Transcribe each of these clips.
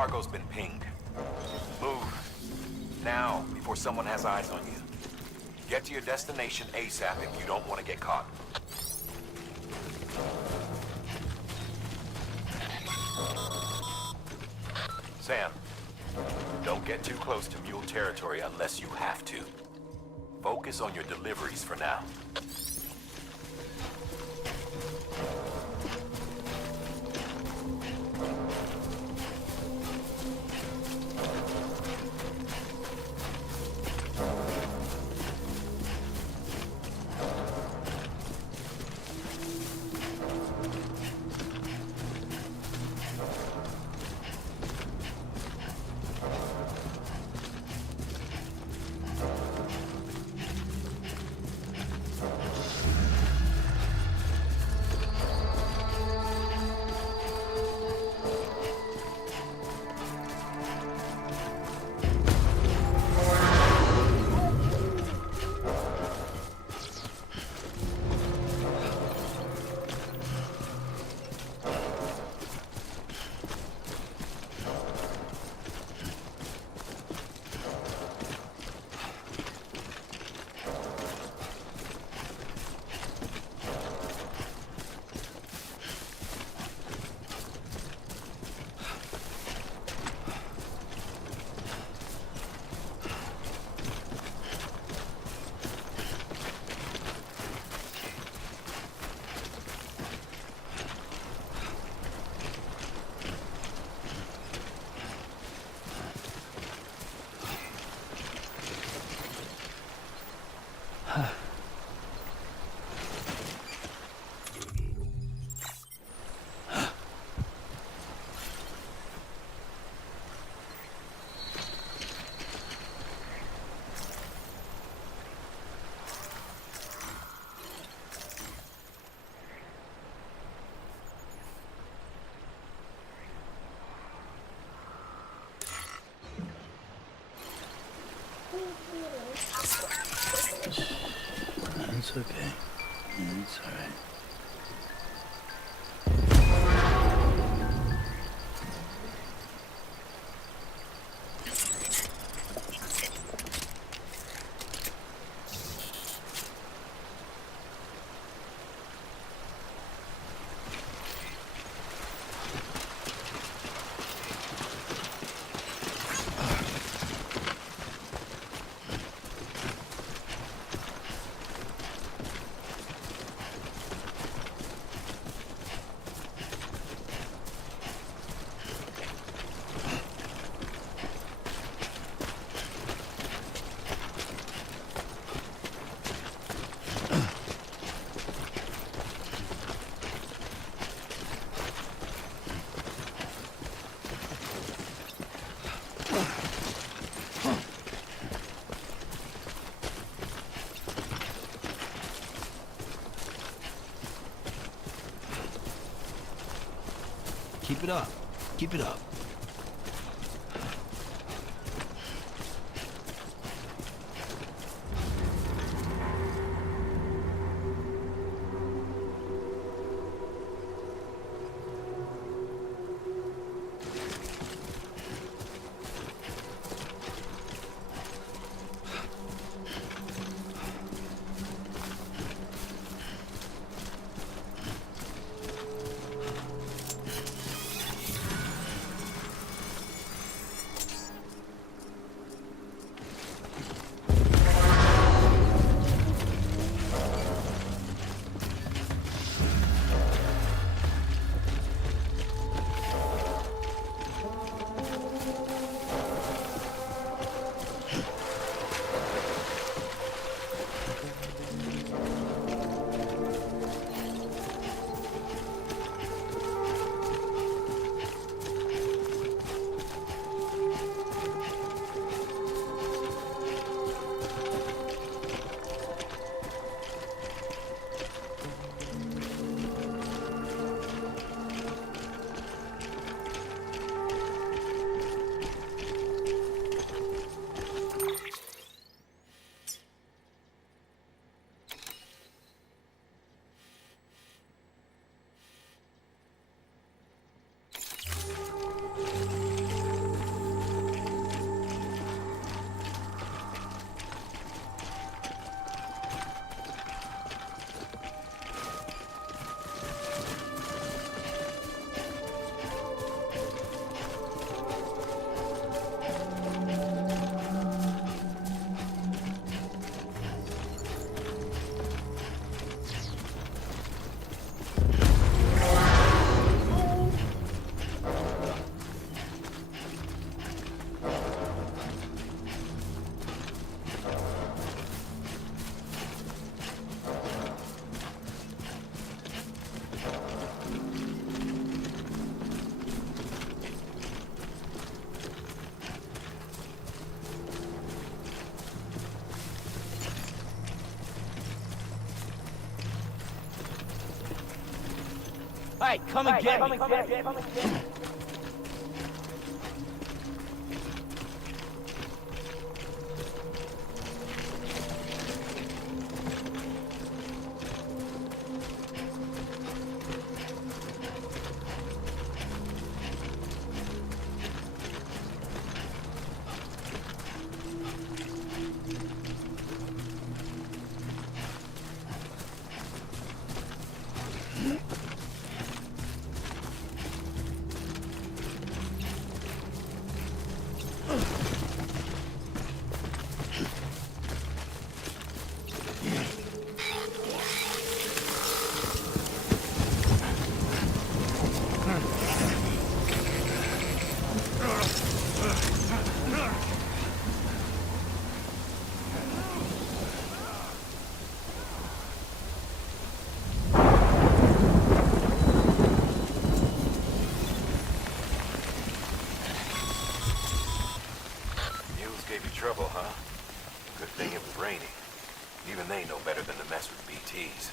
cargo's been pinged. Move. Now, before someone has eyes on you. Get to your destination ASAP if you don't want to get caught. Sam, don't get too close to mule territory unless you have to. Focus on your deliveries for now. It's okay. It's all right. Keep it up. Keep it up. right, come and get me. Mules gave you trouble, huh? Good thing it was raining. Even they know better than to mess with BTs.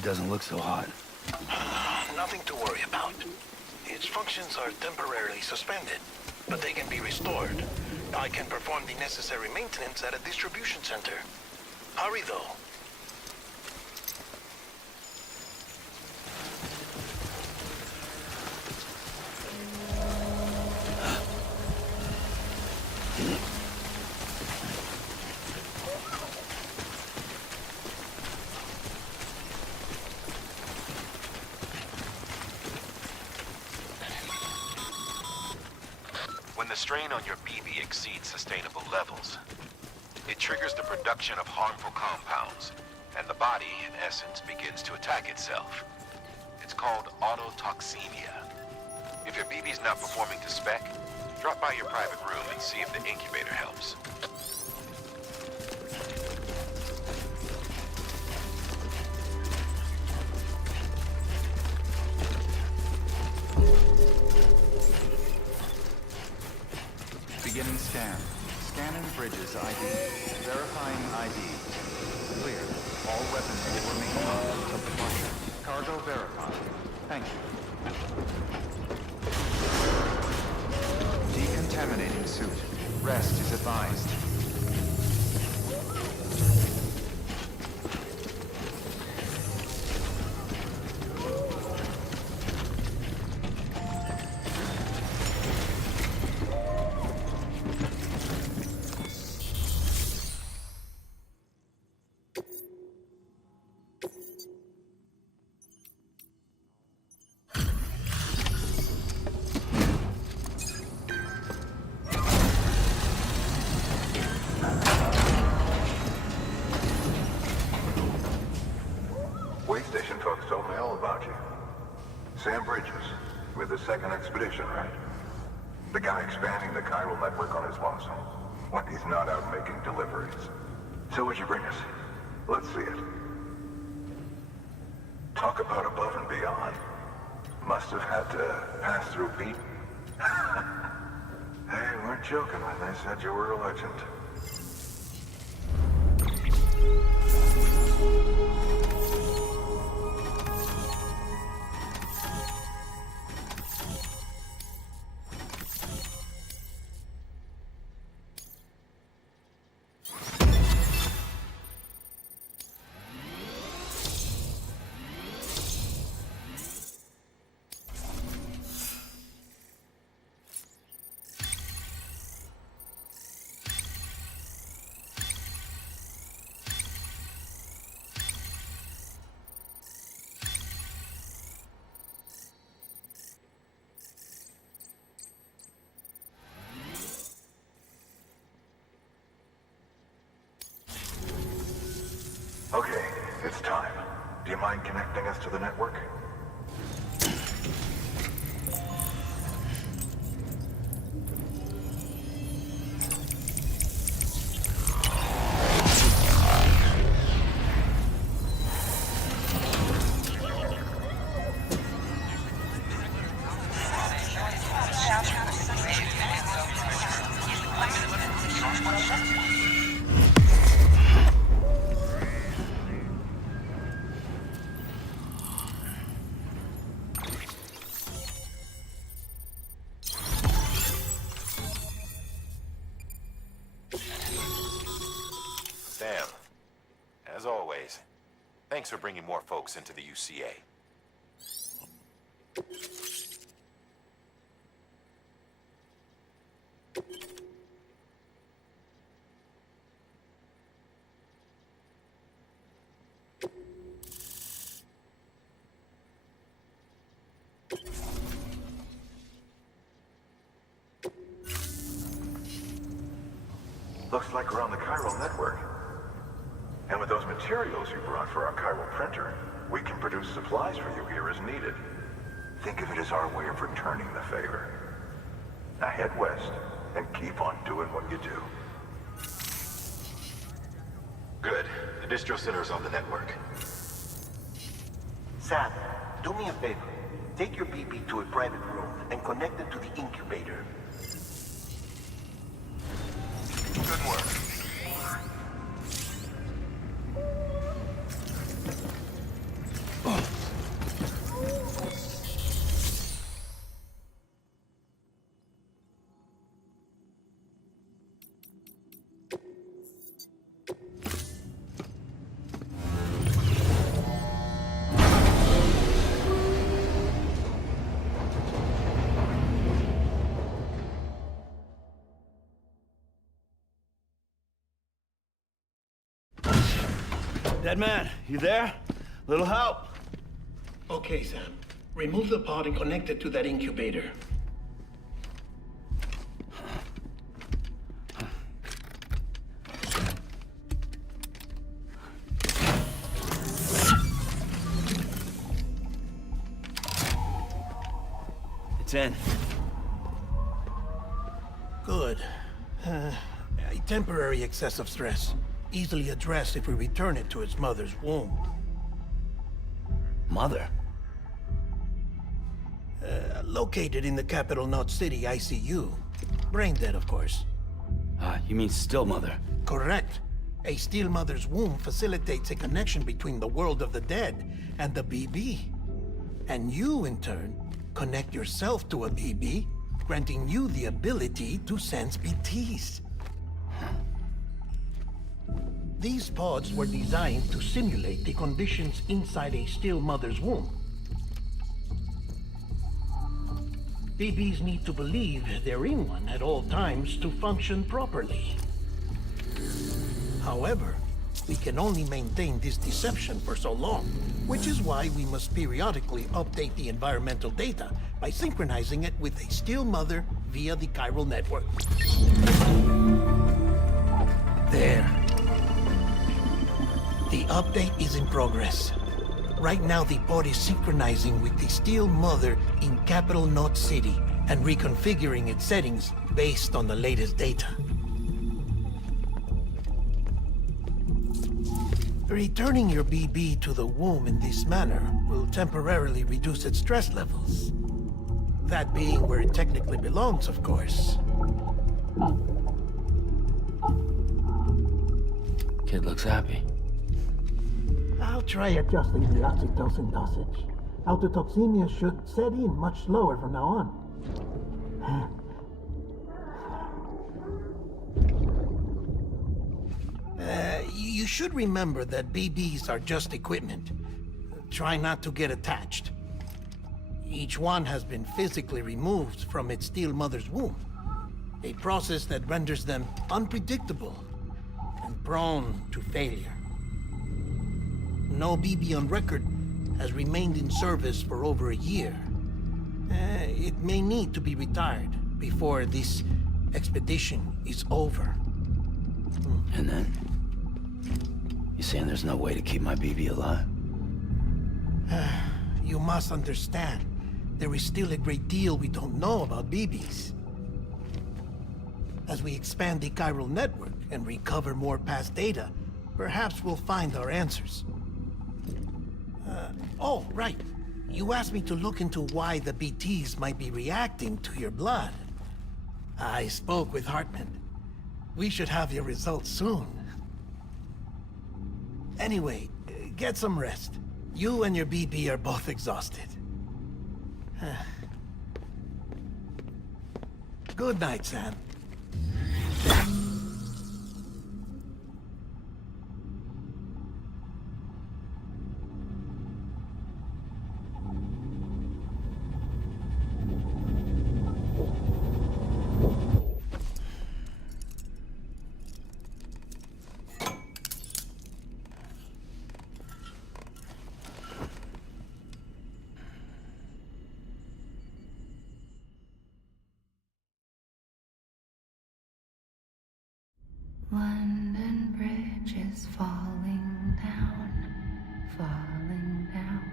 it doesn't look so hot. Nothing to worry about. Its functions are temporarily suspended, but they can be restored. I can perform the necessary maintenance at a distribution center. Hurry, though. When the strain on your BB exceeds sustainable levels, it triggers the production of harmful compounds, and the body, in essence, begins to attack itself. It's called autotoxemia. If your BB's not performing to spec, drop by your private room and see if the incubator helps. Beginning scan. Scanning bridges ID. Verifying ID. Clear. All weapons will remain on until departure. Cargo verified. Thank you. Decontaminating suit. Rest is advised. Way station folks told me all about you. Sam Bridges, with the second expedition, right? The guy expanding the chiral network on his lonesome, when he's not out making deliveries. So what'd you bring us? Let's see it. Talk about above and beyond. Must have had to pass through Pete. They weren't joking when they said you were a legend. Okay, it's time. Do you mind connecting us to the network? Sam, as always, thanks for bringing more folks into the UCA. Looks like we're on the chiral network. And with those materials you brought for our chiral printer, we can produce supplies for you here as needed. Think of it as our way of returning the favor. Now head west and keep on doing what you do. Good. The distro center is on the network. Sam, do me a favor. Take your BB to a private room and connect it to the incubator. Good work. Dead man, you there? Little help? Okay, Sam. Remove the pod and connect it to that incubator. It's in. Good. A temporary excessive stress. Easily addressed if we return it to its mother's womb. Mother? Located in the capital Knot City ICU. Brain dead, of course. You mean still mother? Correct. A still mother's womb facilitates a connection between the world of the dead and the BB. And you, in turn, connect yourself to a BB, granting you the ability to sense BTs. These pods were designed to simulate the conditions inside a still mother's womb. BBs need to believe they're in one at all times to function properly. However, we can only maintain this deception for so long, which is why we must periodically update the environmental data by synchronizing it with a still mother via the chiral network. There. The update is in progress. Right now, the pod is synchronizing with the still mother in capital Knot City and reconfiguring its settings based on the latest data. Returning your BB to the womb in this manner will temporarily reduce its stress levels. That being where it technically belongs, of course. Kid looks happy. I'll try adjusting the oxytocin dosage. Autotoxemia should set in much slower from now on. You should remember that BBs are just equipment. Try not to get attached. Each one has been physically removed from its still mother's womb. A process that renders them unpredictable and prone to failure. No BB on record has remained in service for over a year. It may need to be retired before this expedition is over. And then? You saying there's no way to keep my BB alive? You must understand, there is still a great deal we don't know about BBs. As we expand the chiral network and recover more past data, perhaps we'll find our answers. Oh, right. You asked me to look into why the BTs might be reacting to your blood. I spoke with Hartman. We should have your results soon. Anyway, get some rest. You and your BB are both exhausted. Good night, Sam. London Bridge is falling down, falling down,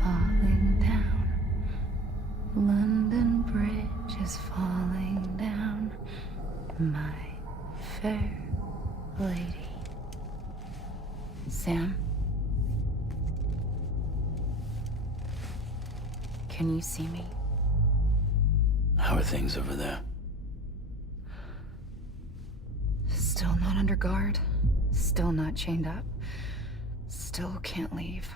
falling down. London Bridge is falling down, my fair lady. Sam? Can you see me? How are things over there? Still not under guard. Still not chained up. Still can't leave.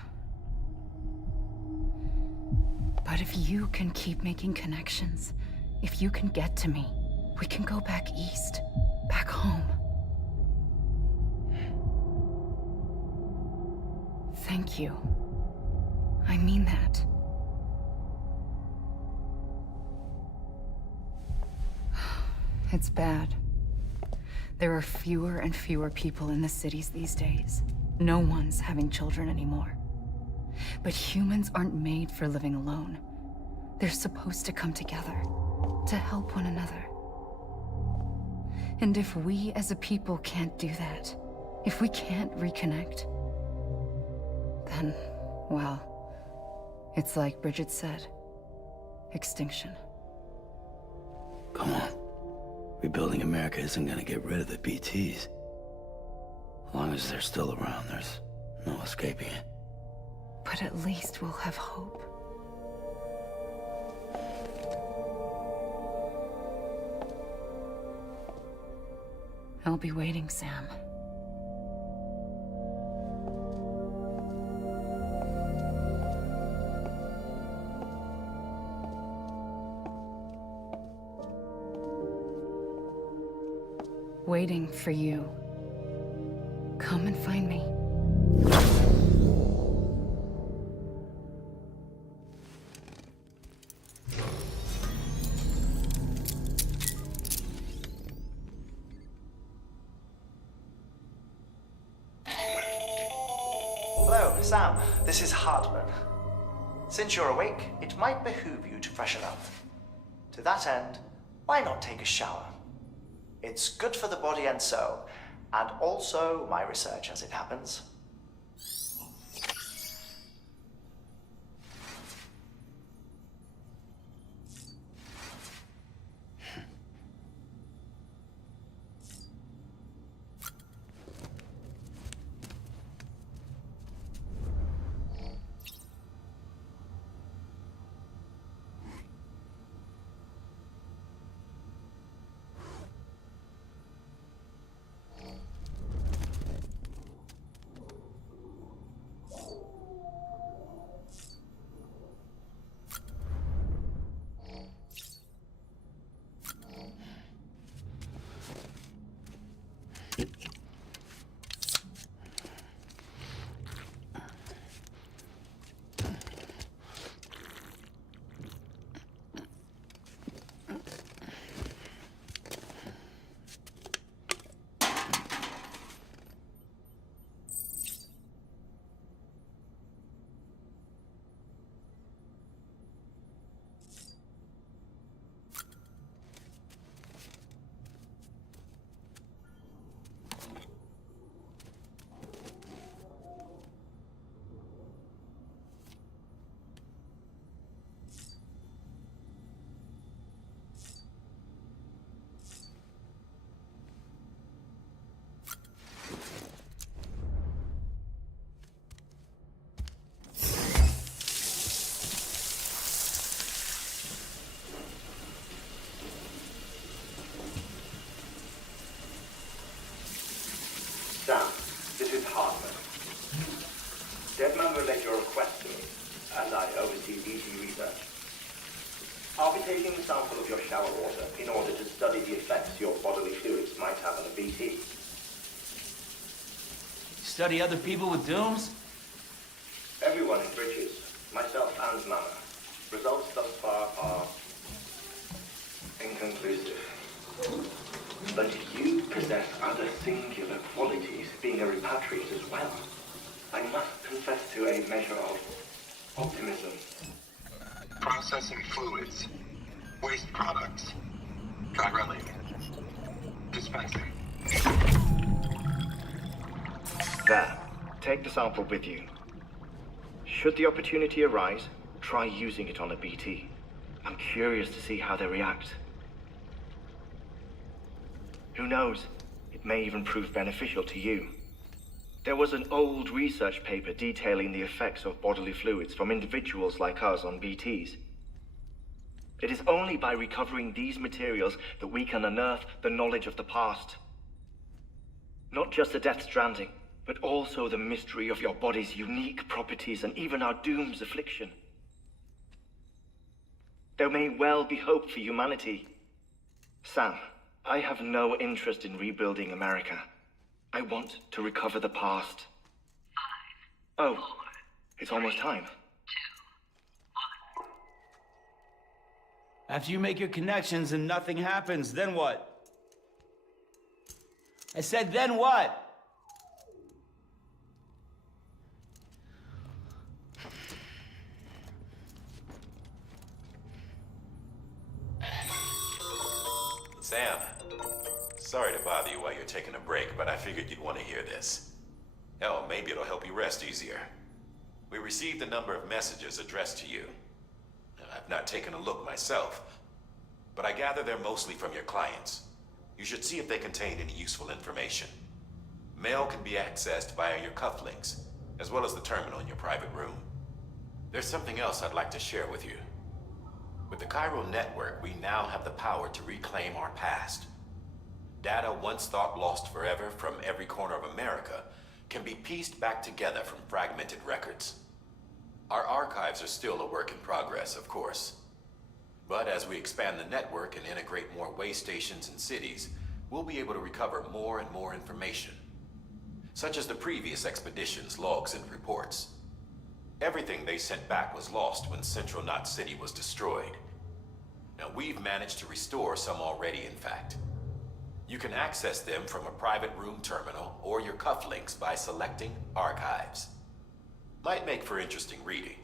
But if you can keep making connections, if you can get to me, we can go back east. Back home. Thank you. I mean that. It's bad. There are fewer and fewer people in the cities these days. No one's having children anymore. But humans aren't made for living alone. They're supposed to come together, to help one another. And if we as a people can't do that, if we can't reconnect, then, well, it's like Bridget said, extinction. Come on. Rebuilding America isn't gonna get rid of the BTs. As long as they're still around, there's no escaping it. But at least we'll have hope. I'll be waiting, Sam. Waiting for you. Come and find me. Hello, Sam. This is Hartman. Since you're awake, it might behoove you to freshen up. To that end, why not take a shower? It's good for the body and soul, and also my research as it happens. Sam, this is Hartman. Deadman relayed your request to me, and I oversee BT research. I'll be taking a sample of your shower water in order to study the effects your bodily fluids might have on a BT. Study other people with dooms? Everyone in Bridges, myself and Mama. Results thus far are inconclusive. But you possess other singular qualities, being a repatriate as well. I must confess to a measure of optimism. Processing fluids. Waste products. Dry dispensing. There. Take the sample with you. Should the opportunity arise, try using it on a BT. I'm curious to see how they react. Who knows? It may even prove beneficial to you. There was an old research paper detailing the effects of bodily fluids from individuals like us on BTs. It is only by recovering these materials that we can unearth the knowledge of the past. Not just the Death Stranding, but also the mystery of your body's unique properties and even our doom's affliction. There may well be hope for humanity. Sam, I have no interest in rebuilding America. I want to recover the past. 5, 4, it's almost time. 2, 1. After you make your connections and nothing happens, then what? I said, then what? Sam, sorry to bother you while you're taking a break, but I figured you'd want to hear this. Hell, maybe it'll help you rest easier. We received a number of messages addressed to you. I've not taken a look myself, but I gather they're mostly from your clients. You should see if they contain any useful information. Mail can be accessed via your cufflinks, as well as the terminal in your private room. There's something else I'd like to share with you. With the chiral network, we now have the power to reclaim our past. Data once thought lost forever from every corner of America can be pieced back together from fragmented records. Our archives are still a work in progress, of course. But as we expand the network and integrate more way stations and cities, we'll be able to recover more and more information, such as the previous expedition's logs and reports. Everything they sent back was lost when Central Knot City was destroyed. Now, we've managed to restore some already, in fact. You can access them from a private room terminal or your cufflinks by selecting Archives. Might make for interesting reading.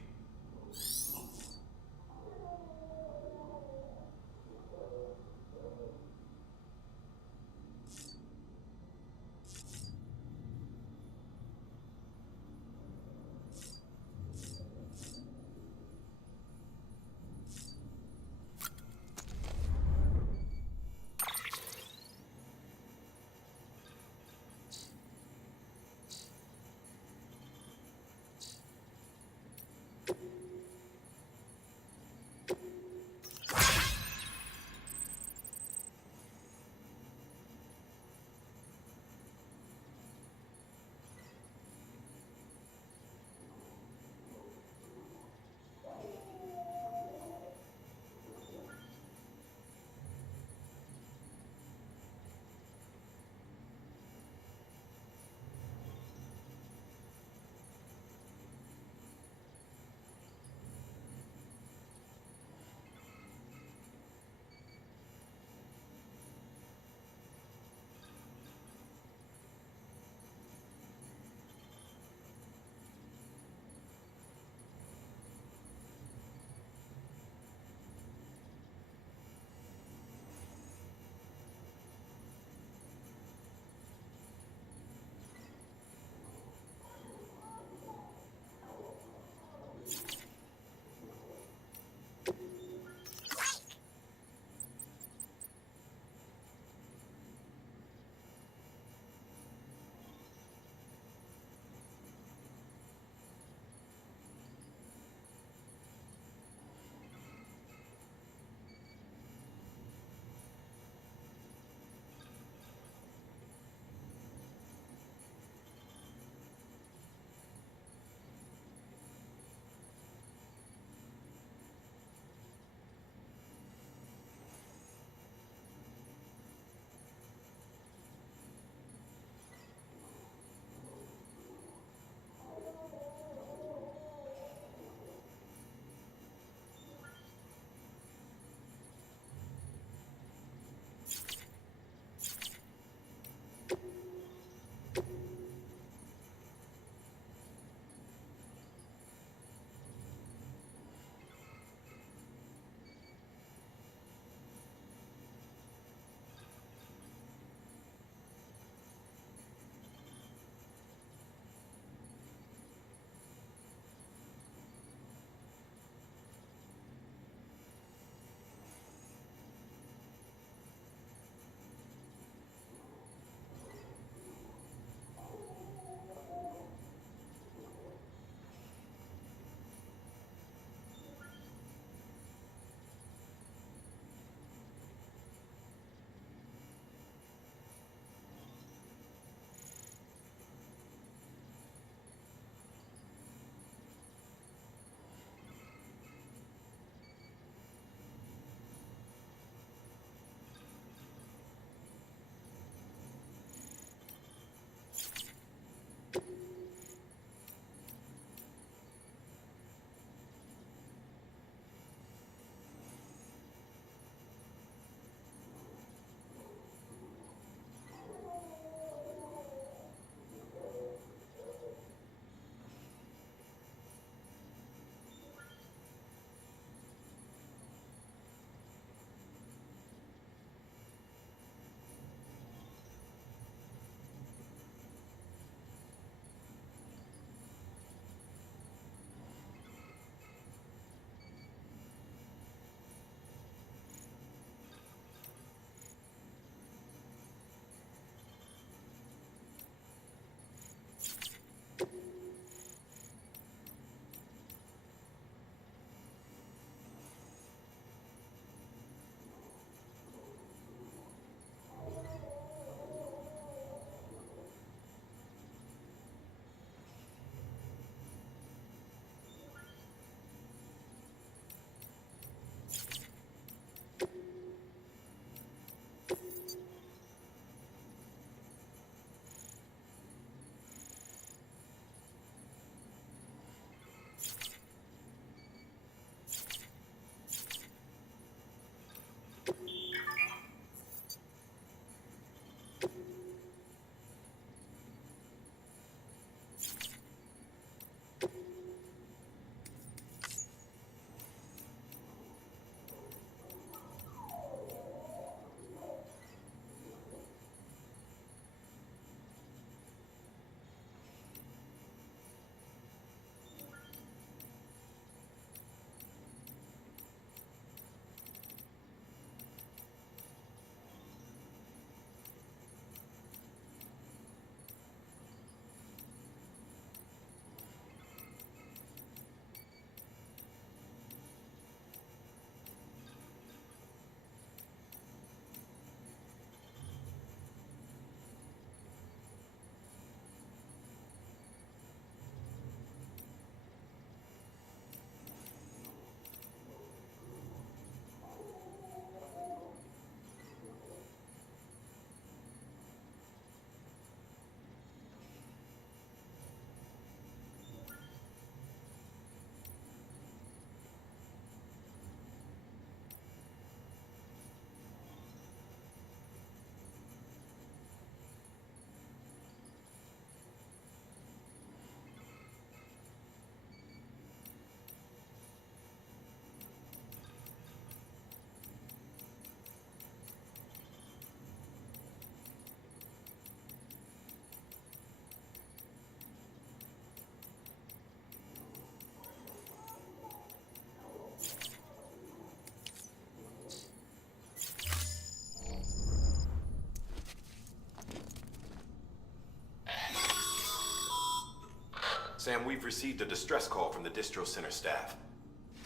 Sam, we've received a distress call from the distro center staff.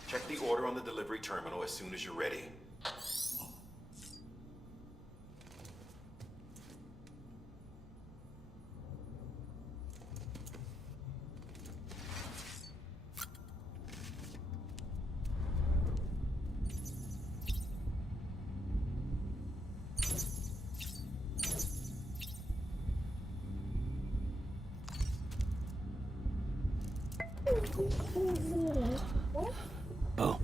Check the order on the delivery terminal as soon as you're ready. Bo.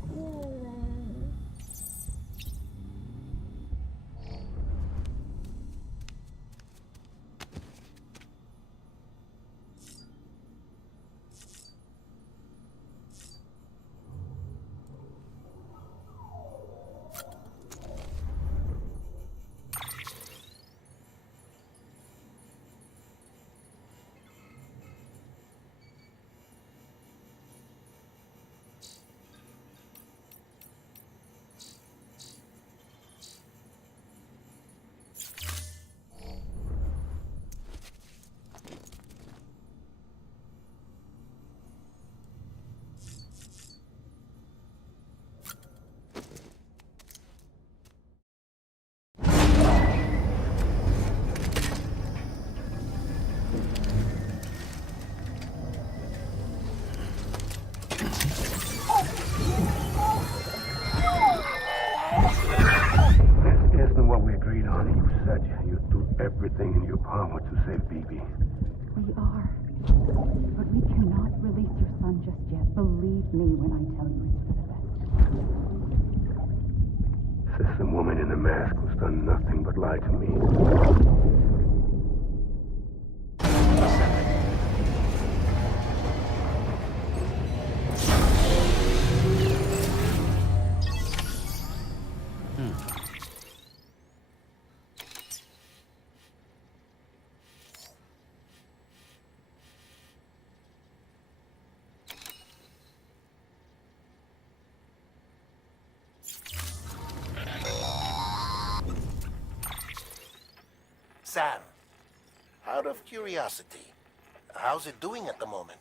Isn't what we agreed on. You said you'd do everything in your power to save BB. We are. But we cannot release your son just yet. Believe me when I tell you it's for the best. Says some woman in a mask who's done nothing but lie to me. Sam, out of curiosity, how's it doing at the moment?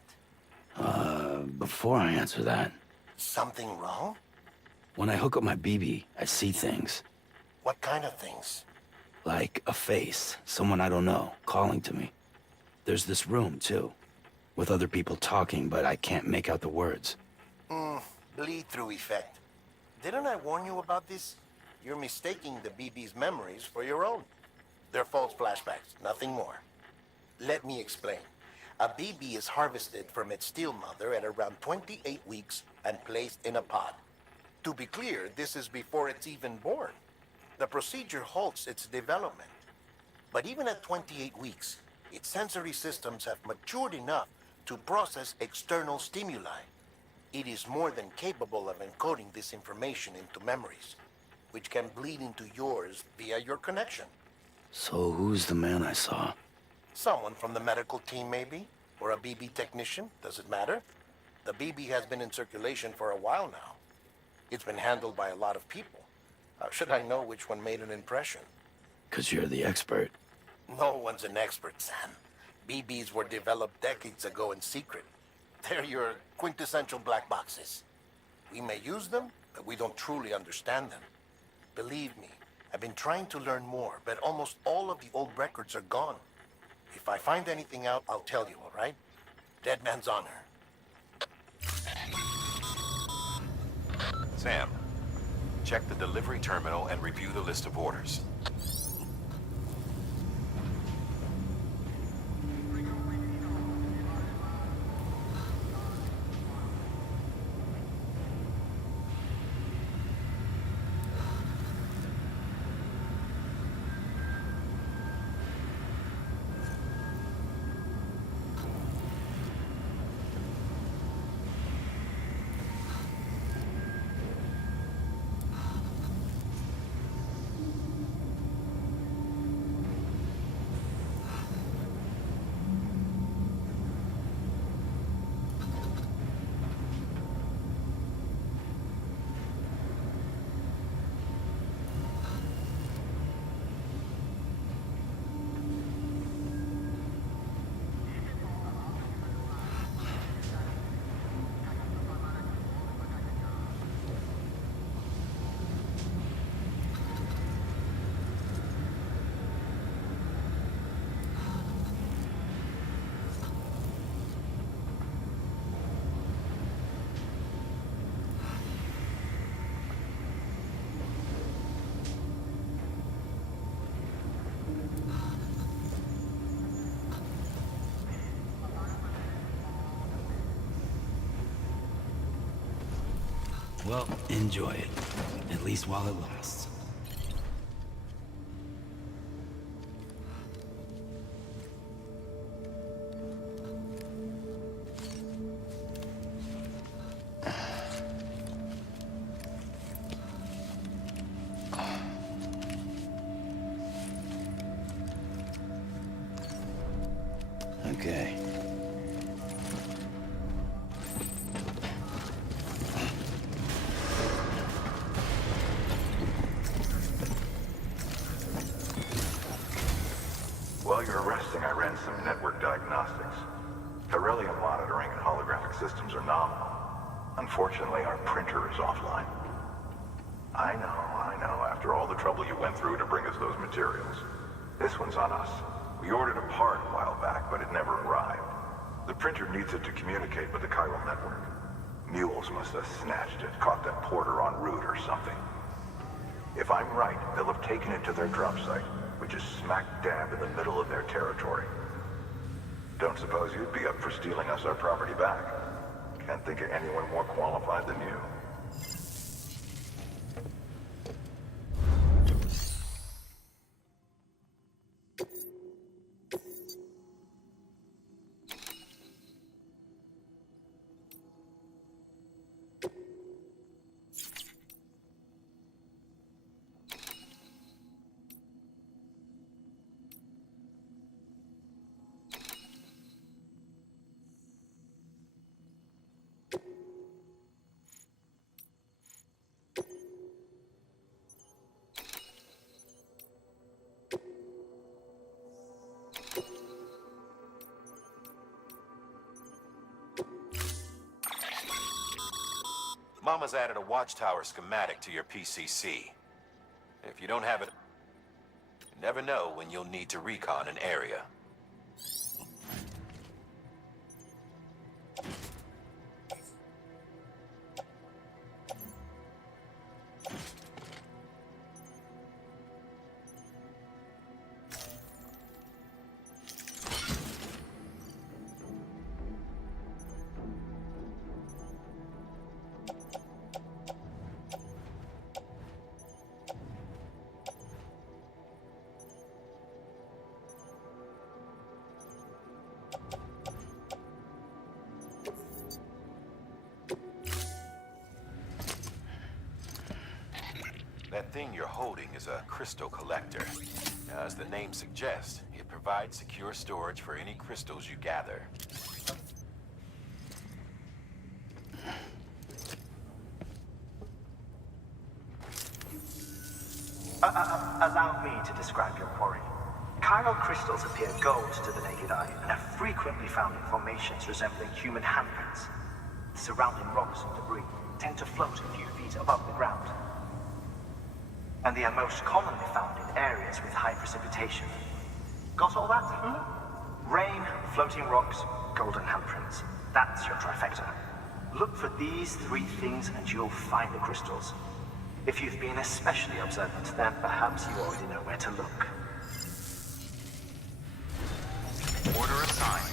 Before I answer that, Something wrong? when I hook up my BB, I see things. What kind of things? Like a face, someone I don't know, calling to me. There's this room, too, with other people talking, but I can't make out the words. Bleed-through effect. Didn't I warn you about this? You're mistaking the BB's memories for your own. They're false flashbacks, nothing more. Let me explain. A BB is harvested from its steel mother at around 28 weeks and placed in a pod. To be clear, this is before it's even born. The procedure halts its development. But even at 28 weeks, its sensory systems have matured enough to process external stimuli. It is more than capable of encoding this information into memories, which can bleed into yours via your connection. So who's the man I saw? Someone from the medical team, maybe? Or a BB technician? Does it matter? The BB has been in circulation for a while now. It's been handled by a lot of people. How should I know which one made an impression? 'Cause you're the expert. No one's an expert, Sam. BBs were developed decades ago in secret. They're your quintessential black boxes. We may use them, but we don't truly understand them. Believe me, I've been trying to learn more, but almost all of the old records are gone. If I find anything out, I'll tell you, all right? Dead man's honor. Sam, check the delivery terminal and review the list of orders. Well, enjoy it. At least while it lasts. Okay. While you're resting, I ran some network diagnostics. Beryllium monitoring and holographic systems are nominal. Unfortunately, our printer is offline. I know, after all the trouble you went through to bring us those materials. This one's on us. We ordered a part a while back, but it never arrived. The printer needs it to communicate with the chiral network. Mules must have snatched it, caught that porter en route or something. If I'm right, they'll have taken it to their drop site, which is smack dab in the middle of their territory. Don't suppose you'd be up for stealing us our property back? Can't think of anyone more qualified than you. Mama's added a watchtower schematic to your PCC. If you don't have it, you never know when you'll need to recon an area. That thing you're holding is a crystal collector. Now, as the name suggests, it provides secure storage for any crystals you gather. Allow me to describe your quarry. Chiral crystals appear gold to the naked eye and are frequently found in formations resembling human handprints. The surrounding rocks and debris tend to float a few feet above the ground. And they are most commonly found in areas with high precipitation. Got all that? Rain, floating rocks, golden handprints. That's your trifecta. Look for these three things and you'll find the crystals. If you've been especially observant, then perhaps you already know where to look. Order assigned.